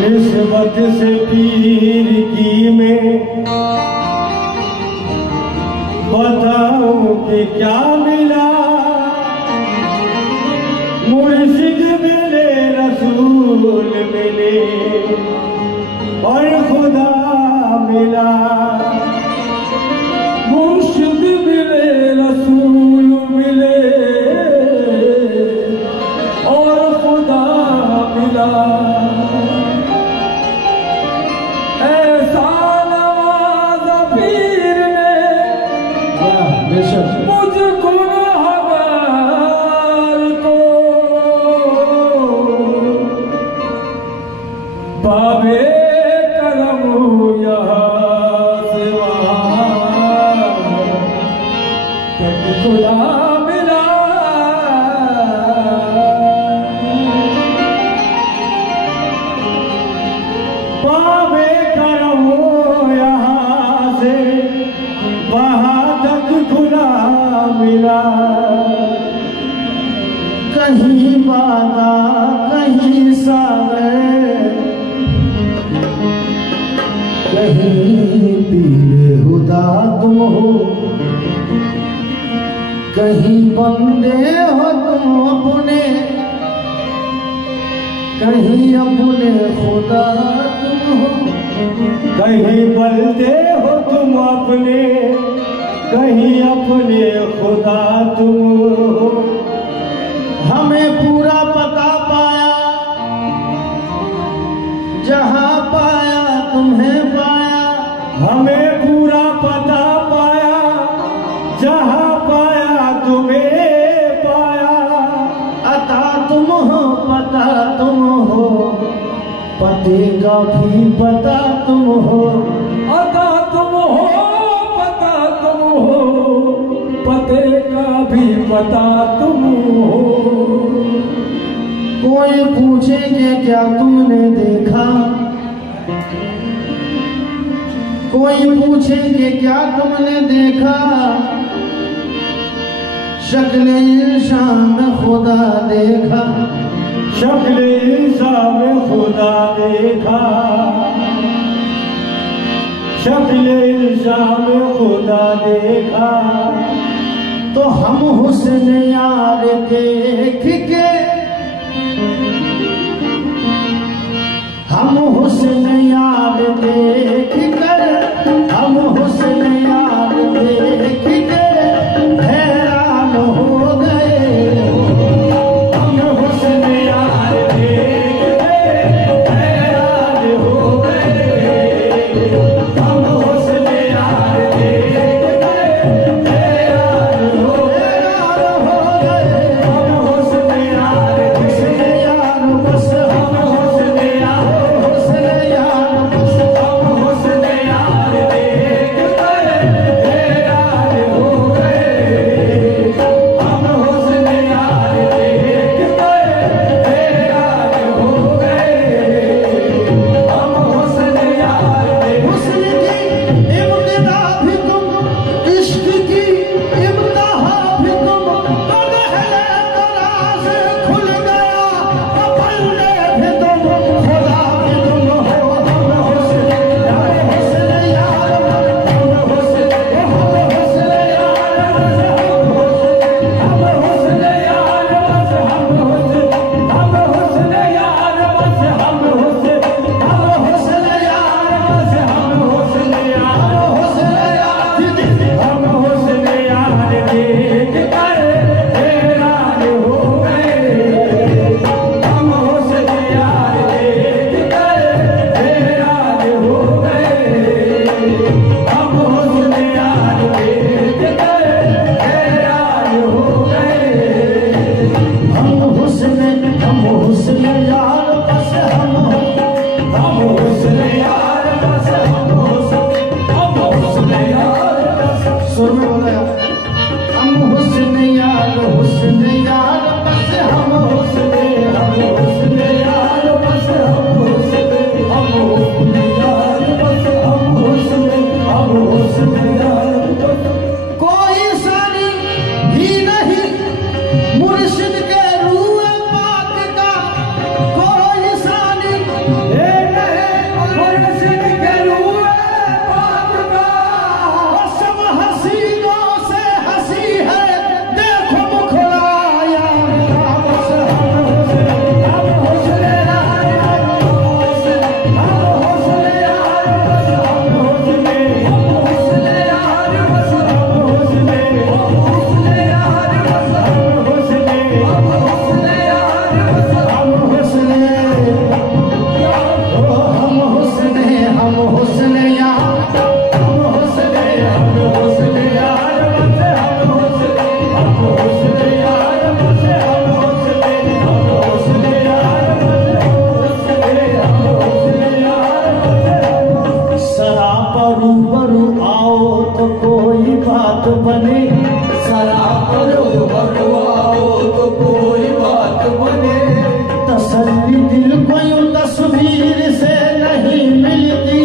निस्बत से पीर की मैं बताऊं कि क्या मिला। मुर्शिद मिले, रसूल मिले और खुदा मिला। मुर्शिद मिले, रसूल मिले और खुदा मिला। मुझको हवार को बाबे करम यहाँ से वहाँ तक खुदा मिला। बाबे करम यहाँ से वहाँ तक खुदा मिला। कहीं बादा कहीं सागर, कहीं पीर हुदा तुम हो, कहीं बंदे हो तुम अपने, कहीं अपने खुदा तुम हो। कहीं बंदे हो तुम अपने, कहीं अपने खुदा तुम हो। हमें पूरा पता पाया, जहाँ पाया तुम्हें पाया। हमें पूरा पता पाया, जहाँ पाया तुम्हें पाया। अता तुम हो, पता तुम हो, पते का भी पता तुम हो। अता तुम हो, पता तुम हो, पते का भी पता तुम हो। कोई पूछेंगे क्या तुमने देखा, कोई पूछेंगे क्या तुमने देखा। शक्ल इंसान में खुदा देखा, शक्ल इंसान में खुदा देखा। शक्ल इंसान में खुदा देखा। तो हम हुस्न यार देख के, हम हुस्न यार देख कर, हम हुस्न यार देख के हैरान हो गए। हम हुस्न यार देख के हैरान हो गए। हम हुस्न यार देख के हैरान हो गए। हम हुस्न यार हुस्न यार बस हम हुस्न यार हुस्न यार बस हम हुस्न यार देख कर हैरान हो गए। हम हुस्न यार देख कर हैरान हो गए। हम हुस्न यार देख हुस्न की इब्तिदा भी तुम, इश्क की इब्तिहा भी तुम। पहले तराज खुल गया, पल्ले भी तुम, खुदा भी तुम हो। हम हुस्न यार, हुस्न यार, हम हुस्न यार हम हुस्न यार, हम हुस्न यार बस हम हुस्न यार बस हम हुस्न यार बस हम हुस्न यार हुस्न यार हम हुस्न यार देख कर हैरान हो गए। हम हुस्न यार देख कर हैरान हो गए। हम हुस्न यार देख कर हैरान हो गए। हम हुस्न यार बस हम हुस्न यार बस हम हुस्न यार बस सुर में बोला। हम हुस्न यार बस हम हुस्न यार बस हम हुस्न यार बस हम हुस्न बने, शराब लो बनवाओ तो कोई बात बने। तसल्ली दिल को यूं तस्वीर से नहीं मिलती,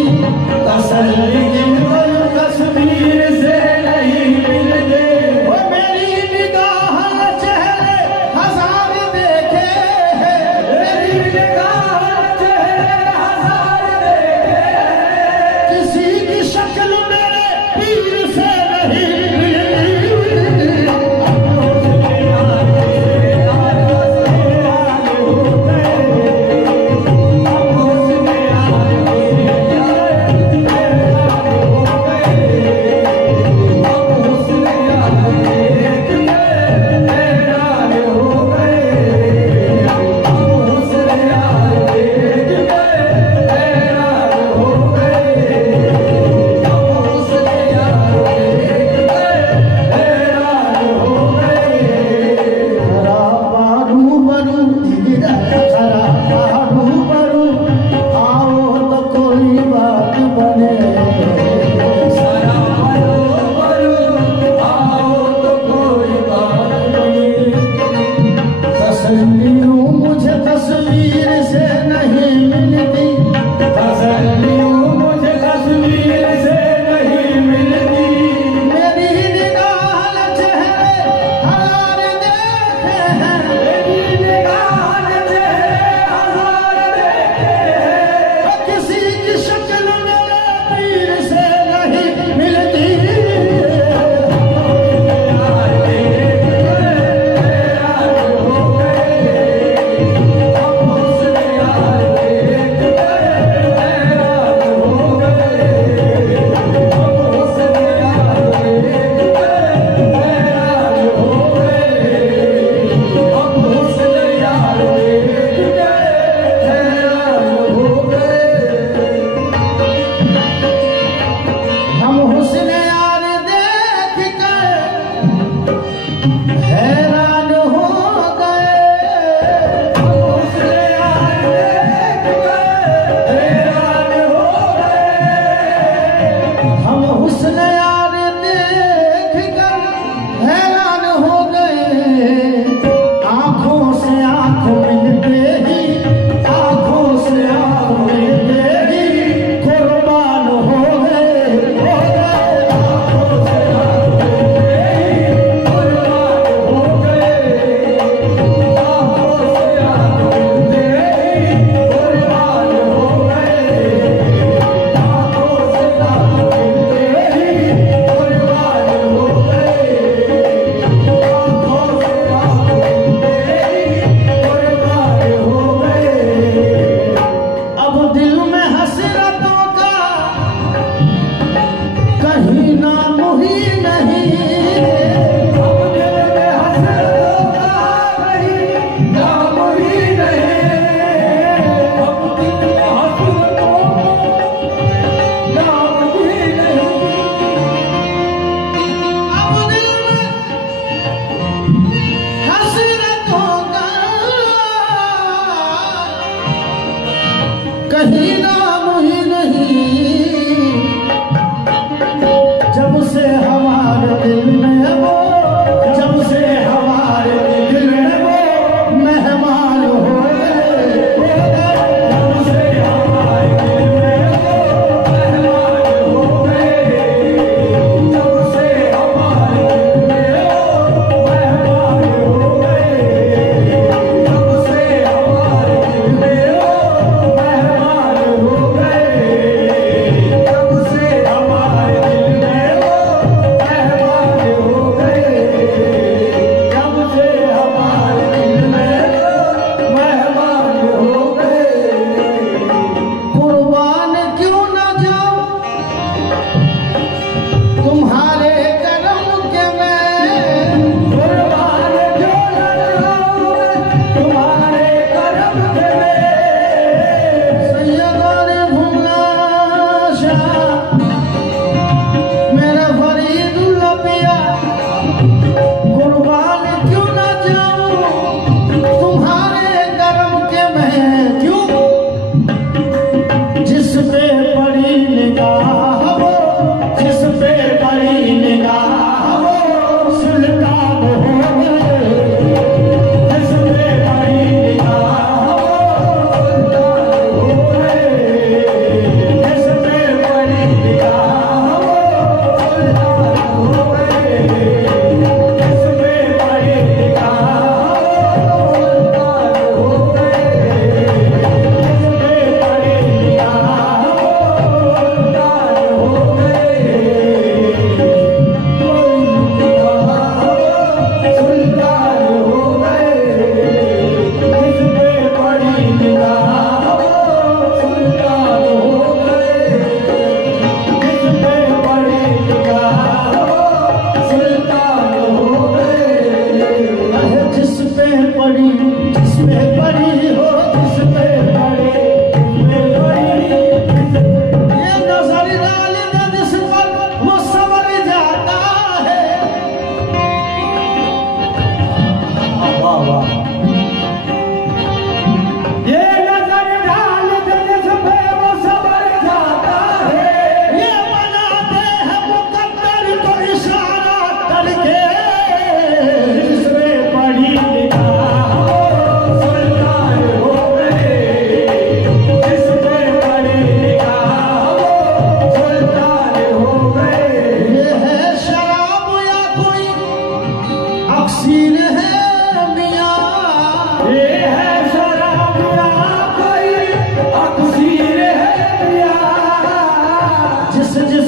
तसल्ली दिल को यूं तस्वीर से नहीं मिलती। वो मेरी निगाह चेहरे हजार देखे हैं, मेरी निगाह चेहरे हजार देखे हैं। किसी की शक्ल मेरे पीर से नहीं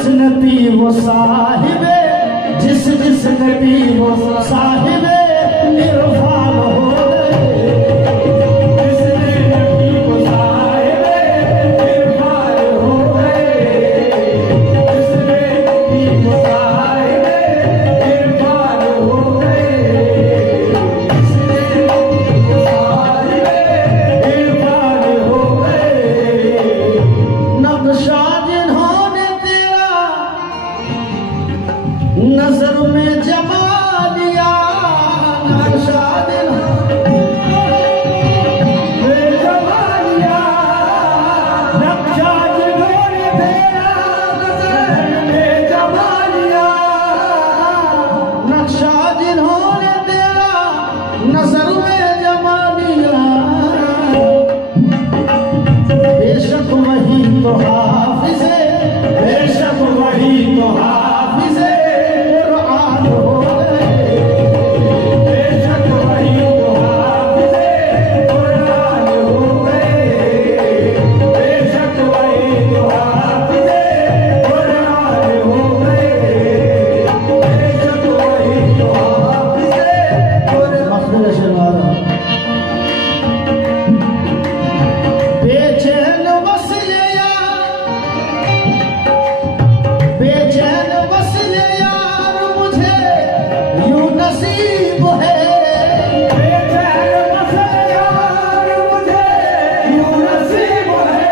जिसने पी वो साहिबे, जिसने पी वो साहिबे इरफान हो गए। जिसने पी वो साहिबे इरफान हो गए। जिसने पी वो साहिबे इरफान हो गए। जिसने पी वो साहिबे इरफान हो गए। नक्शा जिन्होंने तेरा नजर में जमा लिया, नक्शा जमा लिया। नक्शा जिन्होंने तेरा नजर में जमा लिया। नक्शा जिन्होंने तेरा नजर में जमा लिया, बेशक वही तो हाफिज़े, बेशक वही तो हाफिज़े कुरान हो गए। बेशक वही तो हाफिज़े कुरान हो गए। बेशक वही तो हाफिज़े कुरान हो गए। बेशक वही तो हाफिज़े कुरान। मखदूम शनारा बेचैन वस्ल यार मुझे यूं नसीब है। बेचैन वस्ल यार मुझे यूं नसीब है।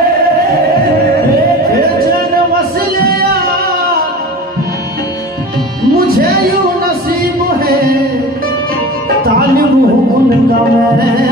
बेचैन वस्ल यार मुझे यूं नसीब है। तालिब हूँ उनका मैं